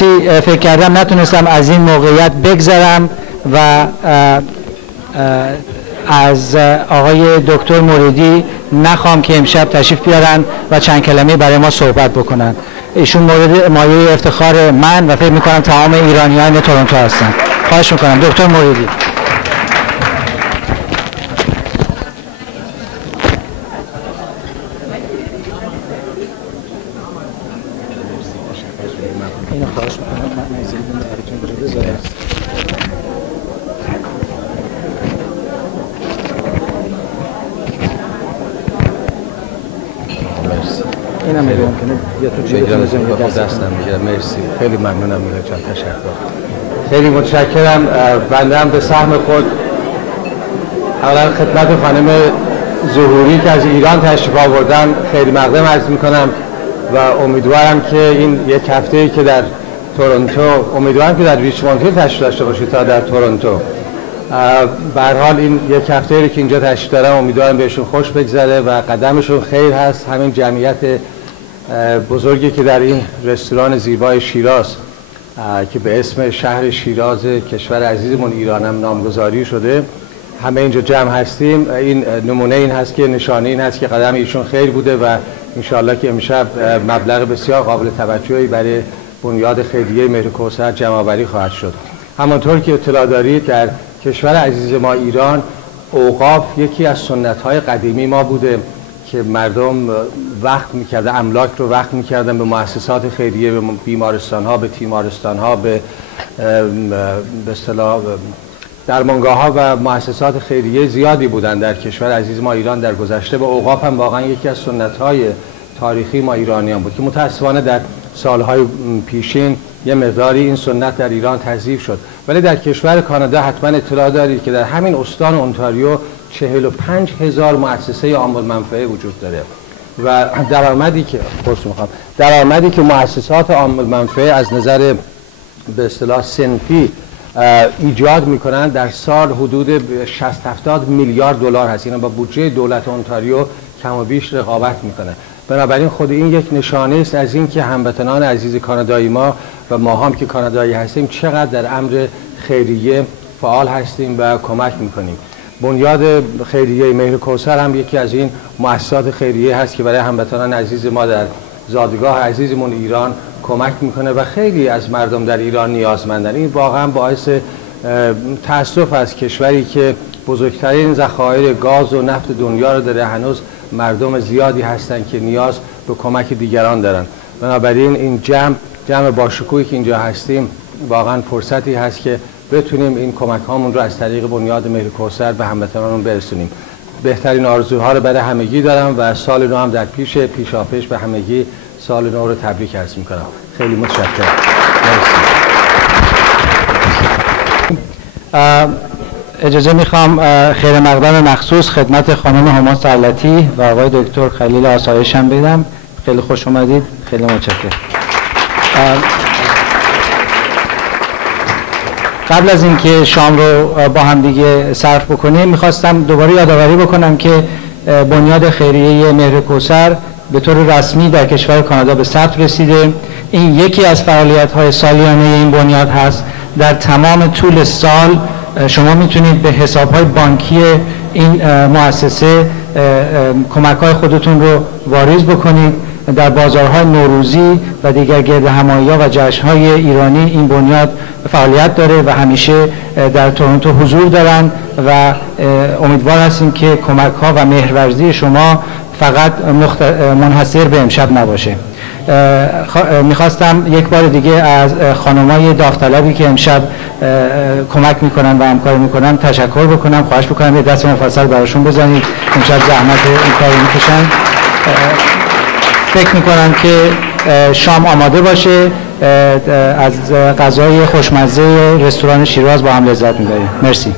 هرچی فکر کردم نتونستم از این موقعیت بگذرم و از آقای دکتر موریدی نخوام که امشب تشریف بیارن و چند کلمه برای ما صحبت بکنن. ایشون مایه افتخار من و فکر میکنم تمام ایرانیان تورنتو هستن. خواهش میکنم دکتر موریدی. اینو خواهش میکنم من از این براتون بذارم. اینم میگم که یا تو چه دستم میگیرم. مرسی، خیلی ممنونم. میلا جان تشکر. خیلی متشکرم. بنده هم به سهم خود اولا خدمت خانم ظهوری که از ایران تشریف آوردن خیلی مقدم عرض میکنم و امیدوارم که این یک هفته‌ای که در تورنتو، امیدوارم که در ریچموند هیل تشریف داشته باشید تا در تورنتو. به هر حال این یک هفته‌ای که اینجا تشریف دارم امیدوارم بهشون خوش بگذره و قدمشون خیر هست. همین جمعیت بزرگی که در این رستوران زیبای شیراز که به اسم شهر شیراز کشور عزیزمون ایرانم نامگذاری شده، همه اینجا جمع هستیم. این نمونه این هست که نشانه این هست که قدم ایشون خیر بوده و انشاءالله که امشب مبلغ بسیار قابل توجهی برای بنیاد خیریه مهر کوثر جمع‌آوری خواهد شد. همانطور که اطلاع دارید در کشور عزیز ما ایران اوقاف یکی از سنت‌های قدیمی ما بوده که مردم وقت می‌کردن، املاک رو وقت می‌کردن به مؤسسات خیریه، به بیمارستان‌ها، به تیمارستان‌ها، به اصطلاح درمانگاه‌ها و مؤسسات خیریه زیادی بودن در کشور عزیز ما ایران در گذشته. و اوقاف هم واقعا یکی از سنت‌های تاریخی ما ایرانیان بود که متأسفانه در سالهای پیشین یه مقداری این سنت در ایران تضعیف شد. ولی در کشور کانادا حتما اطلاع دارید که در همین استان اونتاریو 45,000 مؤسسه عام المنفعه وجود داره و درآمدی که مؤسسات عام المنفعه از نظر به اصطلاح صنفی ایجاد میکنن در سال حدود 60-70 میلیارد دلار هست. اینا با بودجه دولت اونتاریو کم و بیش رقابت میکنه. بنابراین خود این یک نشانه است از این که هموطنان عزیز کانادایی ما و ما هم که کانادایی هستیم چقدر در امر خیریه فعال هستیم و کمک میکنیم. بنیاد خیریه مهر کوثر هم یکی از این مؤسسات خیریه هست که برای هموطنان عزیز ما در زادگاه عزیزمون ایران کمک میکنه و خیلی از مردم در ایران نیازمندن. این واقعا باعث تأسف از کشوری که بزرگترین ذخایر گاز و نفت دنیا رو داره، هنوز مردم زیادی هستن که نیاز به کمک دیگران دارن. بنابراین این جمع باشکوهی که اینجا هستیم واقعا فرصتی هست که بتونیم این کمک هامون رو از طریق بنیاد مهر کوثر به هموطنانمون برسونیم. بهترین آرزوها رو برای همگی دارم و سال نو هم در پیشاپیش به همگی سال نو رو تبریک عرض می‌کنم. خیلی متشکرم. اجازه میخوام خیر مقدم مخصوص خدمت خانم هما سلطی و آقای دکتر خلیل آسایش هم بدم. خیلی خوش اومدید. خیلی متشکرم. قبل از اینکه شام رو با هم دیگه صرف بکنیم میخواستم دوباره یادآوری بکنم که بنیاد خیریه مهر کوثر به طور رسمی در کشور کانادا به ثبت رسیده. این یکی از فعالیت‌های سالیانه این بنیاد هست. در تمام طول سال شما میتونید به حساب‌های بانکی این مؤسسه کمک‌های خودتون رو واریز بکنید. در بازارهای نوروزی و دیگر گردهمایی‌ها و جشن‌های ایرانی این بنیاد فعالیت داره و همیشه در تورنتو حضور دارن و امیدوار هستیم که کمک‌ها و مهرورزی شما فقط منحصر به امشب نباشه. میخواستم یک بار دیگه از خانمای داوطلبی که امشب کمک میکنن و همکاری میکنن تشکر بکنم. خواهش بکنم یه دست مفصل براشون بزنید. امشب زحمت این کاری میکشن. فکر میکنم که شام آماده باشه. از غذای خوشمزه رستوران شیراز با هم لذت میبریم. مرسی.